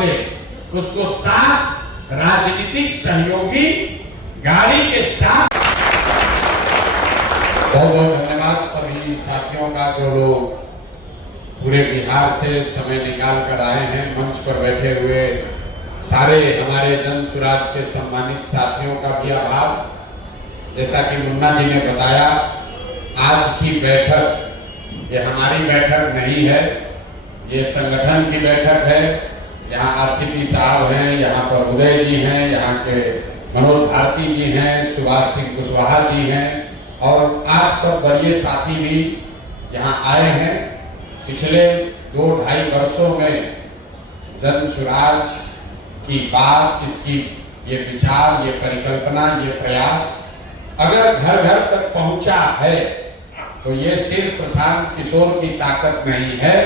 दे, उसको 7 राजनीतिक सहयोगी गाड़ी के साथ। बहुत बहुत धन्यवाद सभी साथियों का जो लोग पूरे बिहार से समय निकाल कर आए हैं। मंच पर बैठे हुए सारे हमारे जन सुराज के सम्मानित साथियों का भी आभार। जैसा कि मुन्ना जी ने बताया, आज की बैठक ये हमारी बैठक नहीं है, ये संगठन की बैठक है। यहाँ आरसीपी साहब हैं, यहाँ पर उदय जी हैं, यहाँ के मनोज भारती जी हैं, सुभाष सिंह कुशवाहा जी हैं और आप सब वरीय साथी भी यहाँ आए हैं। पिछले 2-2.5 वर्षों में जन सुराज की बात, इसकी ये विचार, ये परिकल्पना, ये प्रयास अगर घर घर तक पहुंचा है तो ये सिर्फ प्रशांत किशोर की ताकत नहीं है,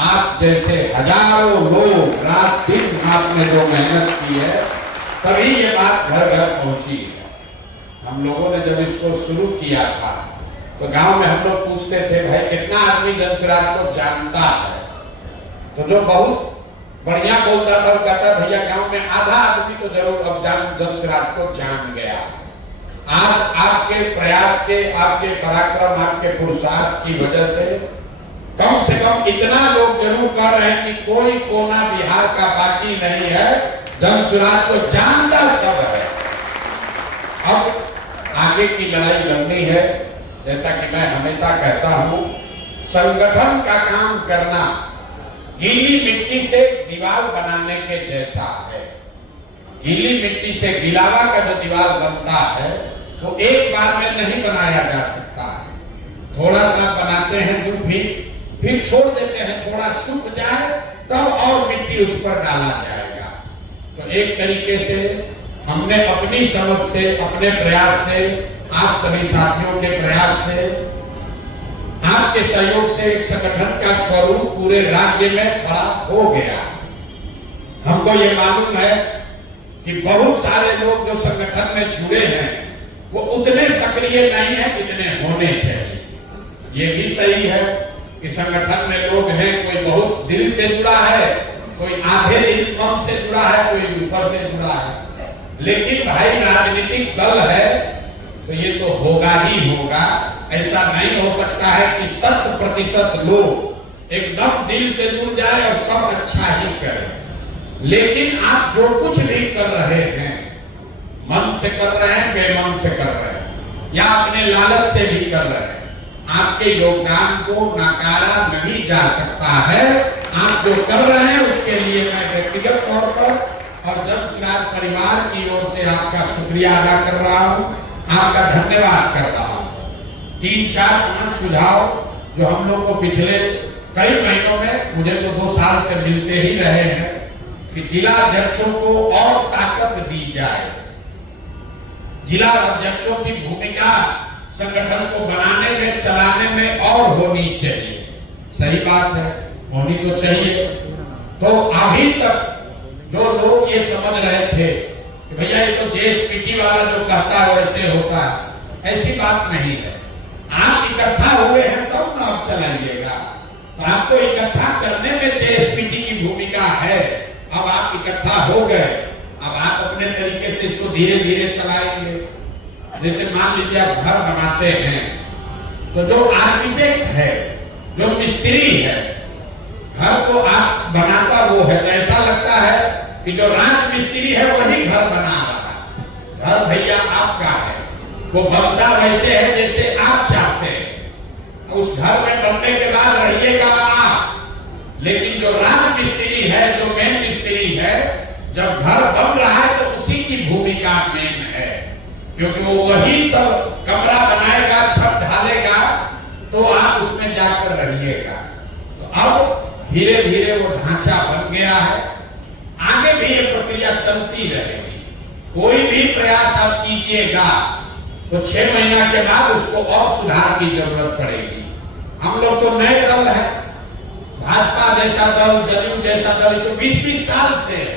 आप जैसे हजारों लोग रात दिन आपने जो मेहनत की है तभी ये बात घर घर पहुंची है। हम लोगों ने जब इसको शुरू किया था तो गांव में हम लोग पूछते थे, भाई कितना आदमी जन सुराज को जानता है? तो जो बहुत बढ़िया बोलता था कहता भैया गांव में आधा आदमी तो जरूर अब जन सुराज को जान गया। आज आपके प्रयास के, आपके पराक्रम, आपके पुरुषार्थ की वजह से कम इतना लोग जरूर कह रहे हैं कि कोई कोना बिहार का बाकी नहीं है, जन सुराज को जानता सब है। अब आगे की लड़ाई लड़नी है। जैसा कि मैं हमेशा कहता हूं, संगठन का काम करना गीली मिट्टी से दीवार बनाने के जैसा है। गीली मिट्टी से गिलावा का जो दीवार बनता है वो एक बार में नहीं बनाया जा सकता है। थोड़ा सा बनाते हैं तो फिर छोड़ देते हैं, थोड़ा सूख जाए तब और मिट्टी उस पर डाला जाएगा। तो एक तरीके से हमने अपनी समझ से, अपने प्रयास से, आप सभी साथियों के प्रयास से, आपके सहयोग से एक संगठन का स्वरूप पूरे राज्य में खड़ा हो गया। हमको ये मालूम है कि बहुत सारे लोग जो संगठन में जुड़े हैं वो उतने सक्रिय नहीं है जितने होने चाहिए। ये भी सही है कि संगठन में लोग हैं, कोई बहुत दिल से जुड़ा है, कोई आधे दिल कम से जुड़ा है, कोई ऊपर से जुड़ा है। लेकिन भाई राजनीतिक दल है तो ये तो होगा ही होगा। ऐसा नहीं हो सकता है कि 100% लोग एकदम दिल से जुड़ जाए और सब अच्छा ही करें। लेकिन आप जो कुछ भी कर रहे हैं, मन से कर रहे हैं, बेमन से कर रहे हैं या अपने लालच से भी कर रहे हैं, आपके योगदान को नकारा नहीं जा सकता है। आप जो कर रहे हैं उसके लिए मैं व्यक्तिगत तौर पर और जन सुराज परिवार की ओर से आपका शुक्रिया अदा कर रहा हूं, आपका धन्यवाद कर रहा हूं। 3-4-5 सुझाव जो हम लोग को पिछले कई महीनों में, मुझे तो 2 साल से मिलते ही रहे हैं कि जिला अध्यक्षों को और ताकत दी जाए। जिला अध्यक्षों की भूमिका संगठन को बनाने में, चलाने में और होनी चाहिए। सही बात है, होनी तो चाहिए। तो अभी तक जो लोग ये समझ रहे थे कि भैया ये तो जेएसपीटी वाला जो कहता है वैसे होता है, ऐसी बात नहीं है। आप इकट्ठा हुए हैं तब ना आप चलाइएगा। तो आपको इकट्ठा करने में जेएसपीटी की भूमिका है। अब आप इकट्ठा हो गए, अब आप अपने तरीके से इसको धीरे धीरे चलाएंगे। जैसे मान लीजिए आप घर बनाते हैं तो जो आर्किटेक्ट है, जो मिस्त्री है, घर तो आप बनाता वो है, तो ऐसा लगता है कि जो राज मिस्त्री है वही घर बना रहा है। घर भैया आपका है, वो बनता वैसे है जैसे आप चाहते हैं। उस घर में बनने के बाद रहिएगा आप। लेकिन जो राज मिस्त्री है, जो मेन मिस्त्री है, जब घर बन रहा है तो उसी की भूमिका मेन है, क्योंकि वो वही सब कमरा बनाएगा, छत ढालेगा, तो आप उसमें जाकर रहिएगा। तो अब धीरे धीरे वो ढांचा बन गया है, आगे भी ये प्रक्रिया चलती रहेगी। कोई भी प्रयास आप कीजिएगा तो 6 महीना के बाद उसको और सुधार की जरूरत पड़ेगी। हम लोग तो नए दल है, भाजपा जैसा दल, जदयू जैसा दल तो 20-20 साल से है,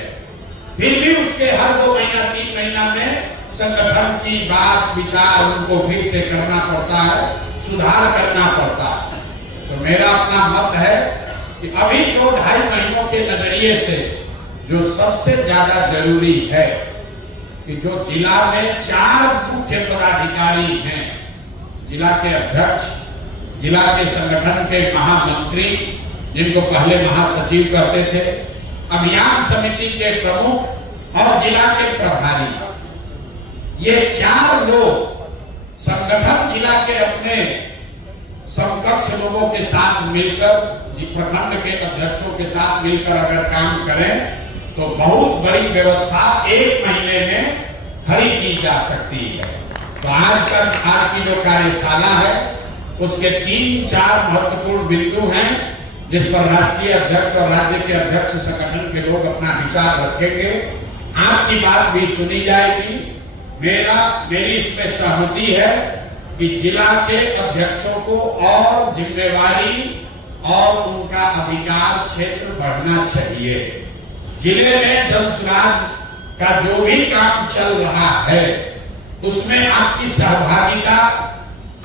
फिर भी उसके हर 2 महीना 3 महीना में संगठन की बात विचार उनको फिर से करना पड़ता है, सुधार करना पड़ता है। तो मेरा अपना मत है कि अभी 2-2.5 महीनों के नजरिए से जो सबसे ज्यादा जरूरी है कि जो जिला में 4 मुख्य पदाधिकारी हैं, जिला के अध्यक्ष, जिला के संगठन के महामंत्री जिनको पहले महासचिव कहते थे, अभियान समिति के प्रमुख और जिला के प्रभारी, ये 4 लोग संगठन जिला के अपने समकक्ष लोगों के साथ मिलकर, प्रखंड के अध्यक्षों के साथ मिलकर अगर काम करें तो बहुत बड़ी व्यवस्था 1 महीने में खड़ी की जा सकती है। तो आज की जो कार्यशाला है उसके 3-4 महत्वपूर्ण बिंदु हैं जिस पर राष्ट्रीय अध्यक्ष और राज्य के अध्यक्ष संगठन के लोग अपना विचार रखेंगे। आपकी बात भी सुनी जाएगी। मेरी इसमें सहमति है कि जिला के अध्यक्षों को और जिम्मेवारी और उनका अधिकार क्षेत्र बढ़ना चाहिए। जिले में जनसुराज का जो भी काम चल रहा है उसमें आपकी सहभागिता,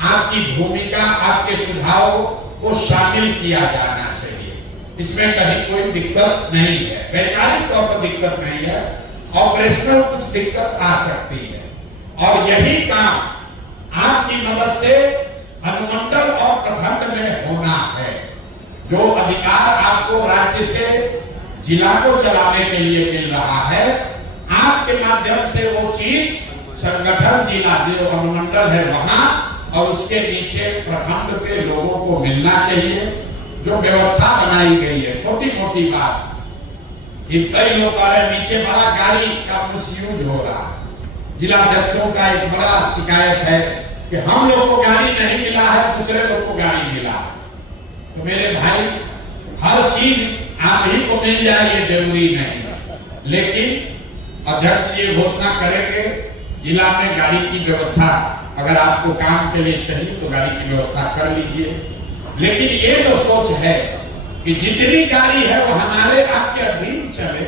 आपकी भूमिका, आपके सुझाव को शामिल किया जाना चाहिए। इसमें कहीं कोई दिक्कत नहीं है, वैचारिक तौर पर दिक्कत नहीं है, ऑपरेशनल कुछ दिक्कत आ सकती है और यही काम आपकी मदद से अनुमंडल और प्रखंड में होना है। जो अधिकार आपको राज्य से जिला को चलाने के लिए मिल रहा है, आपके माध्यम से वो चीज संगठन जिला जो अनुमंडल है वहां और उसके नीचे प्रखंड के लोगों को मिलना चाहिए। जो व्यवस्था बनाई गई है, छोटी मोटी बात, कि कई लोग आ रहे नीचे बड़ा गाड़ी का मिसयूज हो रहा है। जिला अध्यक्षों का एक बड़ा शिकायत है कि हम लोग को गाड़ी नहीं मिला है, दूसरे लोग को गाड़ी मिला है। तो मेरे भाई, हर चीज आप ही को मिल जाए ये जरूरी नहीं, लेकिन अध्यक्ष ये घोषणा करेंगे जिला में गाड़ी की व्यवस्था, अगर आपको काम के लिए चाहिए तो गाड़ी की व्यवस्था कर लीजिए। लेकिन ये जो सोच है कि जितनी गाड़ी है वो हमारे आपके अधीन चले,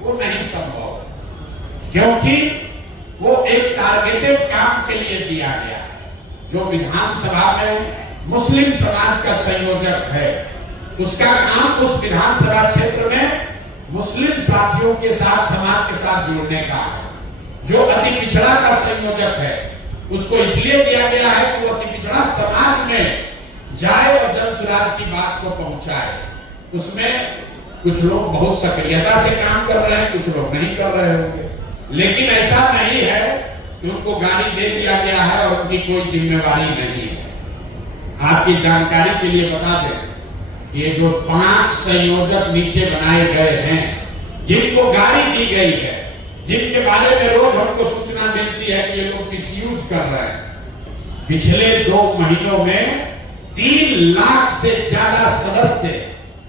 वो नहीं संभव, क्योंकि वो एक टारगेटेड काम के लिए दिया गया है। जो विधानसभा में मुस्लिम समाज का संयोजक है, उसका काम उस विधानसभा क्षेत्र में मुस्लिम साथियों के साथ, समाज के साथ जुड़ने का है। जो अति पिछड़ा का संयोजक है उसको इसलिए दिया गया है कि वो अति पिछड़ा समाज में जाए और जनसुराज की बात को पहुंचाए। उसमें कुछ लोग बहुत सक्रियता से काम कर रहे हैं, कुछ लोग नहीं कर रहे होंगे, लेकिन ऐसा नहीं है कि उनको गाड़ी दे दिया गया है और उनकी कोई जिम्मेवारी नहीं है। आपकी जानकारी के लिए बता दें, ये जो 5 संयोजक नीचे बनाए गए हैं, जिनको गाड़ी दी गई है, जिनके बारे में रोज हमको सूचना मिलती है कि ये लोग मिसयूज कर रहे हैं, पिछले 2 महीनों में 3 लाख से ज्यादा सदस्य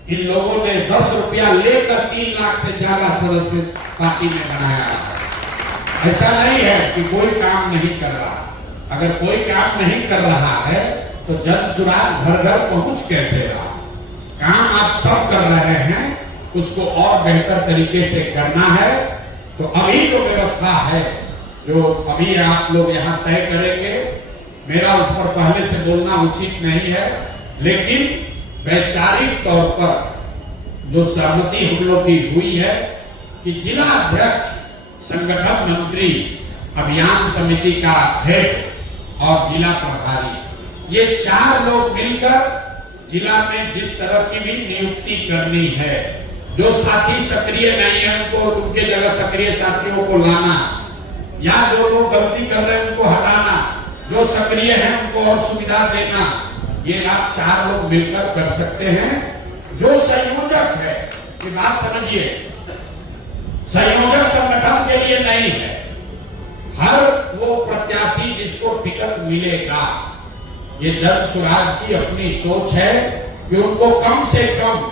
इन लोगों ने 10 रुपया लेकर 3 लाख से ज्यादा सदस्य पार्टी में बनाया है। ऐसा नहीं है कि कोई काम नहीं कर रहा। अगर कोई काम नहीं कर रहा है तो जनसुराज घर घर पहुंच कैसे रहा? काम आप सब कर रहे हैं, उसको और बेहतर तरीके से करना है। तो अभी जो व्यवस्था है, जो अभी आप लोग यहाँ तय करेंगे, मेरा उस पर पहले से बोलना उचित नहीं है, लेकिन वैचारिक तौर पर जो सहमति हम लोग की हुई है कि जिला अध्यक्ष, संगठन मंत्री, अभियान समिति का हेड और जिला प्रभारी, ये 4 लोग मिलकर जिला में जिस तरह की भी नियुक्ति करनी है, जो साथी सक्रिय नहीं है उनको उनके जगह सक्रिय साथियों को लाना, या जो लोग गलती कर रहे हैं उनको हटाना, जो सक्रिय है उनको और सुविधा देना, ये आप 4 लोग मिलकर कर सकते हैं। जो संयोजक है, ये बात समझिए, संयोजक संगठन के लिए नहीं है। हर वो प्रत्याशी जिसको टिकट मिलेगा, ये जनसुराज की अपनी सोच है कि उनको कम से कम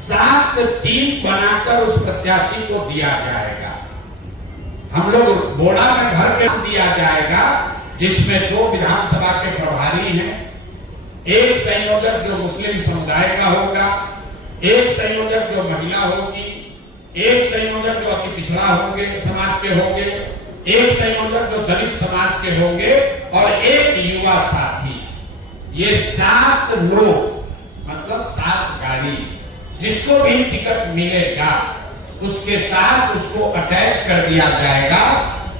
7 टीम बनाकर उस प्रत्याशी को दिया जाएगा। हम लोग बोड़ा में घर के दिया जाएगा, जिसमें 2 विधानसभा के प्रभारी हैं, एक संयोजक जो मुस्लिम समुदाय का होगा, एक संयोजक जो महिला होगी, एक संयोजक जो अति पिछड़ा होंगे समाज के होंगे, एक संयोजक जो दलित समाज के होंगे और एक युवा साथी। ये 7 लोग, मतलब 7 गाड़ी, जिसको भी टिकट मिलेगा उसके साथ उसको अटैच कर दिया जाएगा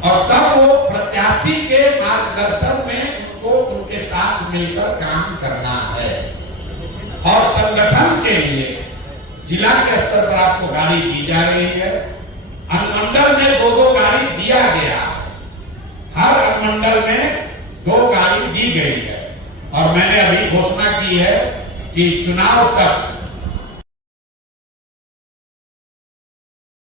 और तब वो प्रत्याशी के मार्गदर्शन में उनको उनके साथ मिलकर काम करना है। और संगठन के लिए जिला के स्तर पर आपको गाड़ी दी जा रही है, अनुमंडल में 2-2 गाड़ी दिया गया, हर अनुमंडल में 2 गाड़ी दी गई है। और मैंने अभी घोषणा की है कि चुनाव तक